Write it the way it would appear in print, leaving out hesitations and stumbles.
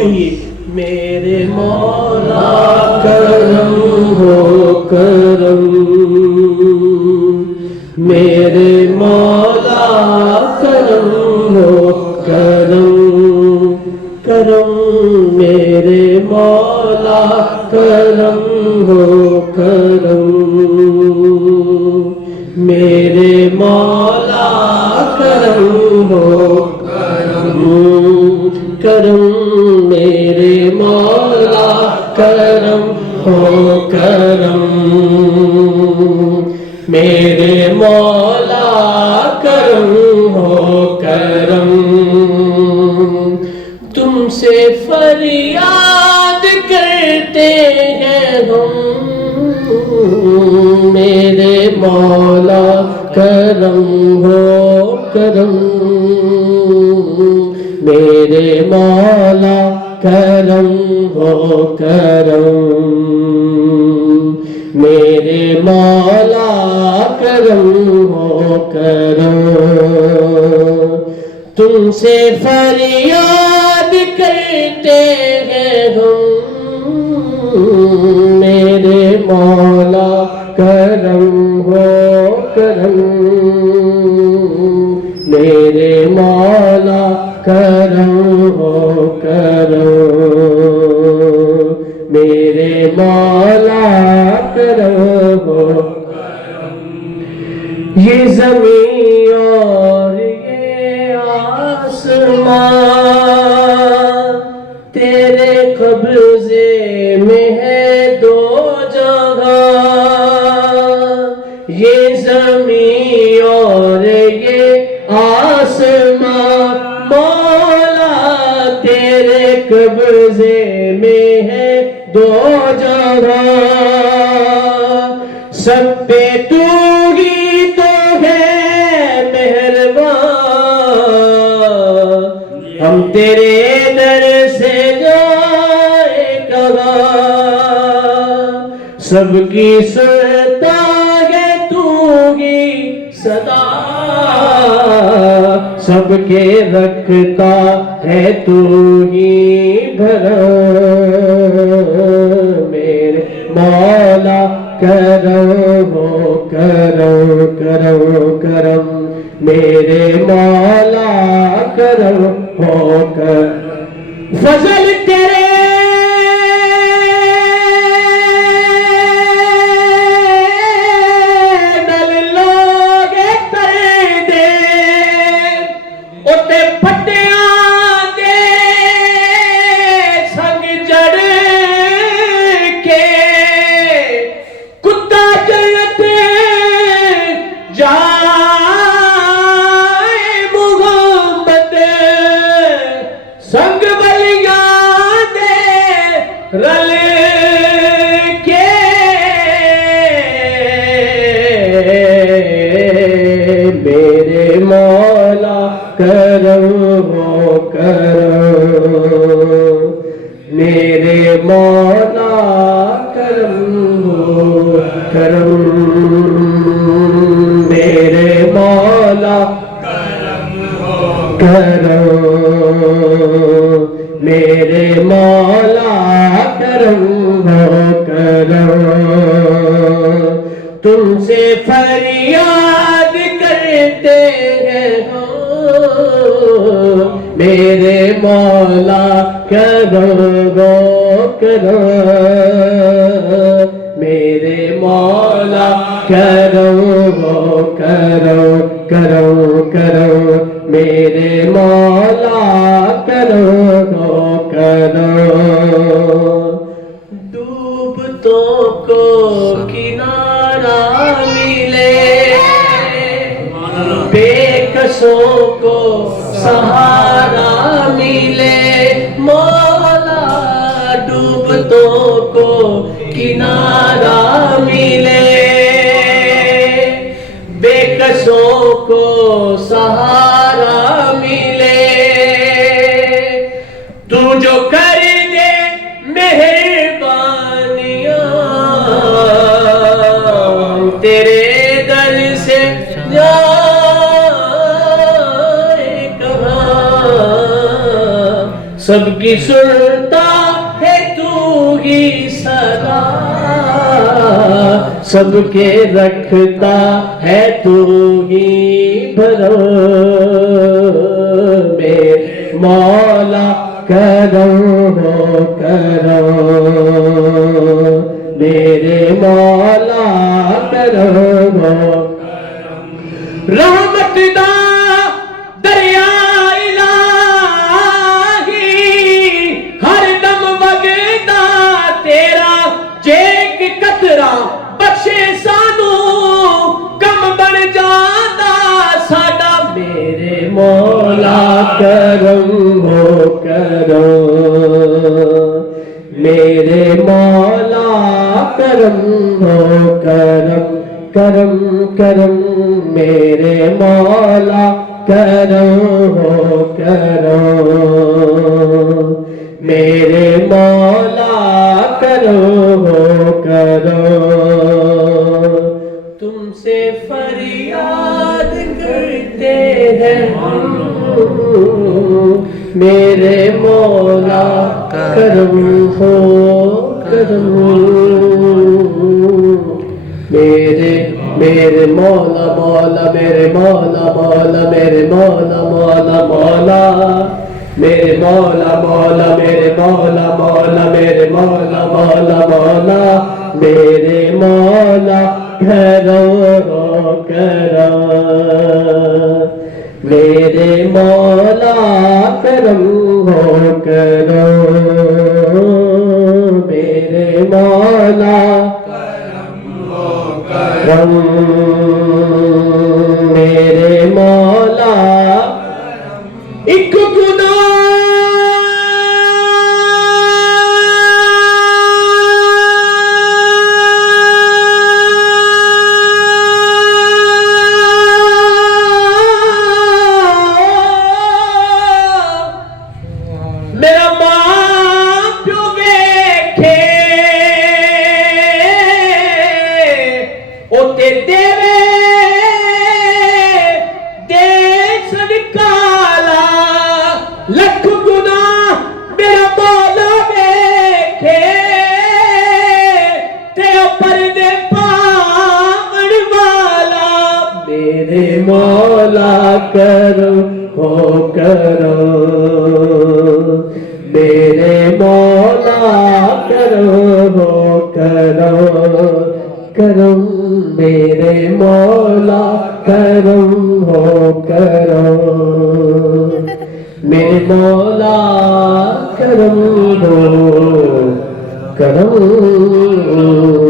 میرے مولا کرم ہو کرم، میرے مولا کرم ہو کرم، کرم میرے مولا کرم ہو کرم، میرے مولا کرم ہو کرم، کرم میرے مولا کرم ہو کرم، میرے مولا کرم ہو کرم، تم سے فریاد کرتے ہیں ہم، میرے مولا کرم ہو کرم، میرے مولا کرم ہو کرم، میرے مولا کرم ہو کرم، تم سے فریاد کرتے ہیں ہم، میرے مولا کرم ہو کرم، میرے مولا کرم ہو کرم، میرے مولا کرم ہو کرم، یہ زمین اور یہ آسمان تیرے قبضے میں ہے دو جگہ، یہ زمین اور یہ آسمان مولا تیرے قبضے میں ہے دو جگہ، سب پہ تو ہی تو ہے مہربان، ہم تیرے در سے جائے کہاں، سب کی سنتا ہے تو ہی صدا، سب کے رکھتا ہے تو ہی بھرم، میرے مولا کرم ہو کرم کرم کرم، میرے مولا کرم ہو کرم، فضل تیرے سنگ بلیاں دے رل کے، میرے مولا کرم ہو کرم، میرے مولا کرم ہو کرم، میرے مولا کرم ہو کرم، میرے مولا کرم ہو کرم، تم سے فریاد کرتے ہیں ہم، میرے مولا کرم ہو کرم، میرے مولا کرم ہو کرم کرم کرم، میرے مولا کرم ہو کرم، ڈوبتوں کو کنارہ ملے، بے کسوں کو سہارا ملے، مولا ڈوبتوں کو کنارہ ملے، بے کسوں کو سہارا ملے، تو جو کر دے مہربانیاں تیرے در سے جائے کہاں، سب کی سنتا ہے تو ہی صدا، سب کے رکھتا ہے تو ہی بھرم، میرے مولا کرم ہو کرم، میرے مولا کرم ہو، رحمت دا دریا الہی ہر دم وگدا تیرا، جیک قطرہ بخشے سانو کم بن جاتا ساڈا، میرے مولا کرم ہو کرم، میرے مولا کرم ہو کرم، کرم کرم میرے مولا کرم ہو کرم، میرے مولا کرم ہو کرم، تم سے فریاد کرتے ہیں ہم، میرے مولا کرم ہو کرم، میرے مولا مولا میرے مولا مولا میرے مولا مولا مولا، میرے مولا مولا میرے مولا مولا میرے مولا مولا مولا، میرے مولا کرم ہو کرم، میرے مولا کرم ہو کرم، میرے مولا کرم، میرے مولا ایک گناہ میرا ماں پیو ویکھے اوتے دیوے دے صدقالا، لکھ گناہ میرا مولا ویکھے تے پردے پاون والا، میرے مولا کرم ہو کرم، میرے مولا کرم ہو کرم، کرم میرے مولا کرم ہو کرم، میرے مولا کرم ہو کرم۔